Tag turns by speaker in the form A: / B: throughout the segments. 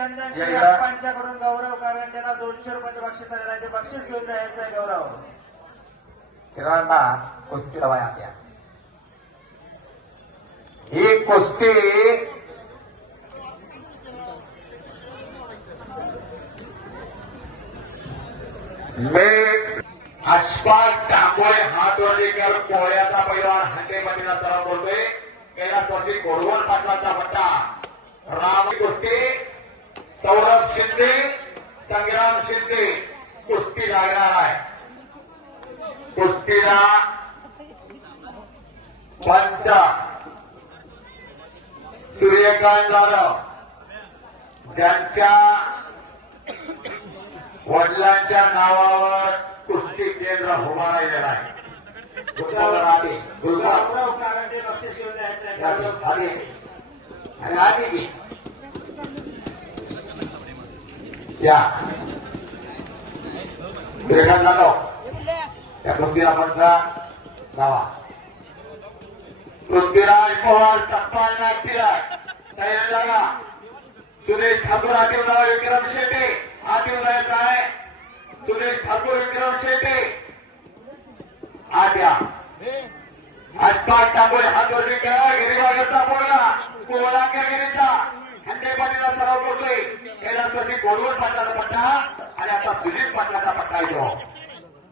A: या इकडं.
B: पंचाकडून गौरव कारण त्यांना दोनशे रुपयाचं बक्षीस आलेलं आहे. ते बक्षीस घेऊन जायचं आहे गौरव.
A: खेळांना कुस्ती लावाय आत्या. ही कुस्ती
C: मी आसपास टांबोळे हात वरती कर पोळ्याचा पैलवान हंडे पाटीला सराव करतोय कैलासवासी गोडवण पाटलाचा पट्टा राम कुस्ती. सौरभ शिंदे संग्राम शिंदे कुस्ती लागणार आहे. कुस्तीला पंच. सूर्यकांत जाधव ज्यांच्या वडिलांच्या नावावर कुस्ती केंद्र राहिलेलं आहे. आधी आधी आणि आधी या. रेखाट लागाव त्या पृथ्वीराज म्हटला लावा पृथ्वीराज पवार सप्पांना तिराय तयार लागा सुनील ठाकूर आदिव नाव विक्रम शेटे. आदिव नायक आहे. सुनील ठाकूर विक्रम शेटे. आद्या. आसपास टाकून हात वर्षी केला गिरीबाजचा पोरगा कोळा केगिरीचा अंडेपाणीला सराव करतोय कैलासवासी गोडवड पाटलाचा पट्टा आणि आता सुजित पाटलाचा पट्टा येतो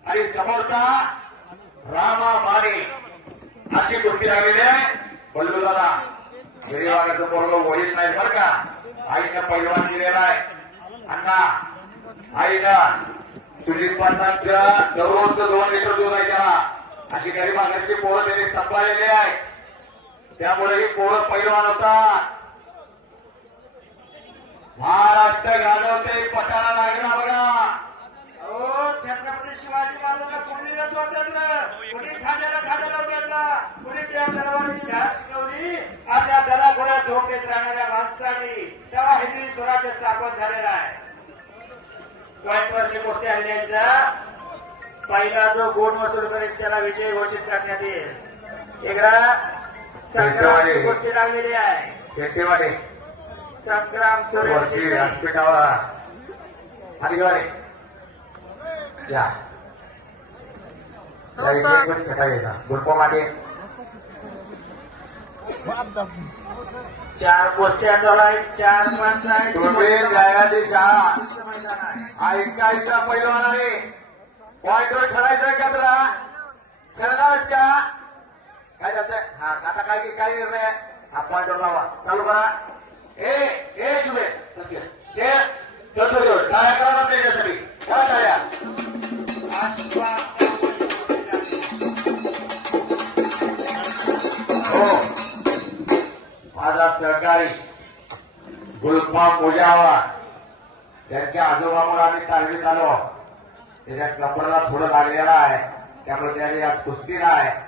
C: आणि समोरचा रामा माने अशी गोष्टी लागलेली आहे. बल्लू दादा गिरीबागाचं बोललो वडील नाही बरं का? आईनं पैलवान दिलेला आहे. अण्णा आईनं सुजित पाटलांच्या दररोजचं दोन लिटर दूध आहे त्याला. अशी गरीबागाची पोरं त्यांनी सांभाळलेली आहे. त्यामुळे ही पोरं पैलवान होतात. महाराष्ट्र गाजवते पटाला लागला बघा.
B: हो छत्रपती शिवाजी महाराजांना कुणीला स्वातंत्र्य कुणी खाण्याला खाण्याला घेतला? कुणी त्या सर्वांची ध्यान शिकवली अशा दला घोड्या झोप देत राहणाऱ्या माणसांनी तेव्हा हिंदवी स्वराज्य स्थापन झालेला आहे. गोष्टी आणण्याचा पहिला जो गोड वसूल करेल त्याला विजय घोषित करण्यात येईल. एकदा संग्रामची गोष्टी लागलेली आहे. संग्राम सूर्य
C: वरती
B: शिंदे.
C: व्यासपीठावर हरिवाडी या गुरपो माटे
B: चार आहेत
C: तुम्ही न्यायाधीश ऐकायचा पैलवानाने पॉइंटवर ठरायचंय का तुला ठरणारच का काय जातंय हा आता काय की काय निर्णय? हा पॉइंटवर लावा चालू करा ए ए जुबे सचिन ते टाळ्या करा त्याच्यासाठी. टाळ्या. हो. माझा सहकारी गुलफाम मोजावा त्यांच्या आजोबामुळे आम्ही तालमीत आलो. त्याच्या कपड्याला थोडं लागलेला आहे. त्यामुळे त्याने आज कुस्ती आहे.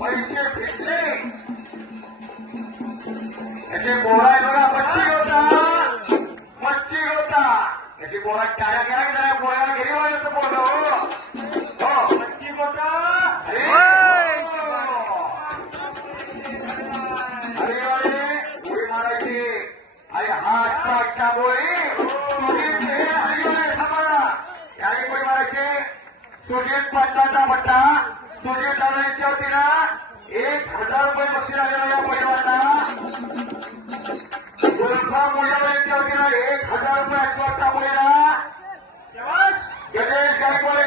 C: पैसे भेटले असे बोलाय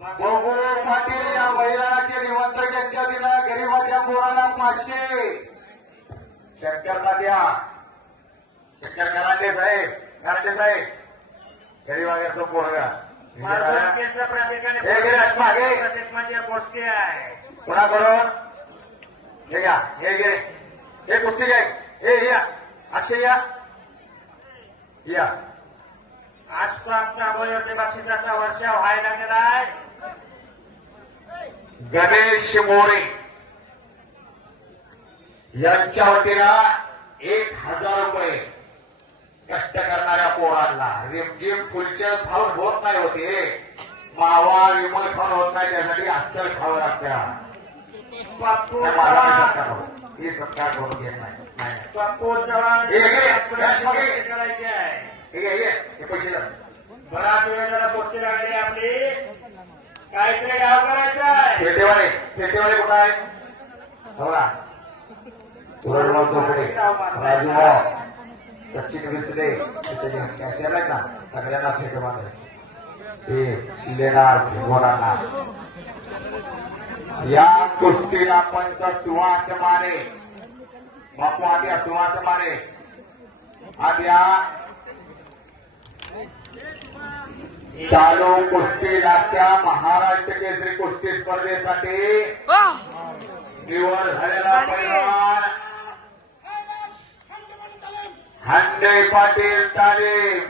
C: बघू पाटील या महिलांचे निमंत्रण यांच्या वतीनं गरीबाच्या पोराला पाचशे. शंकरला द्या शंकर कराटे साहेब कराटे साहेब. गरीबाचा पोरगा.
B: आहे.
C: कोणाकडून हे घ्या हे घे. हे कुस्ती घे हे या. अक्षय या. या.
B: आसपास तांबोलीवरती बक्षिसाचा वर्षाव व्हायला गेलाय.
C: गणेश मोरे यांच्या वतीनं एक हजार रुपये कष्ट करणाऱ्या पोरांना रिमझिम फुलचे खाऊन होत नाही होते मावा विमल खाऊन होत नाही त्यासाठी अस्तर खावं लागतं
B: बाप्पू
C: त्या माझा
B: चव्हाण
C: सत्कार हो. सत्कार करून घेत नाही नाही.
B: बाप्पू चव्हाण
C: घे,
B: पुण्याची
C: घे.
B: गोष्टी करायची आहे
C: घे, घे. पैसे द्या.
B: बराच वेळ झाला गोष्टी लागली आपली काहीतरी गाव करायचं आहे?
C: फेटेवाले कुठं आहे हो ना सुरजभाऊ चौकडे राजूभाऊ सचिन विसले कॅशियर आहेत ना सगळ्यांना फेटे मारले शिलेदार भिगोरांना या कुस्तीला पंच सुवास माने बापू आधी सुवास माने या चालू कुस्ती लागत्या महाराष्ट्र केसरी कुस्ती स्पर्धेसाठी निवड झालेला पैलवान हंडे पाटील तालीम.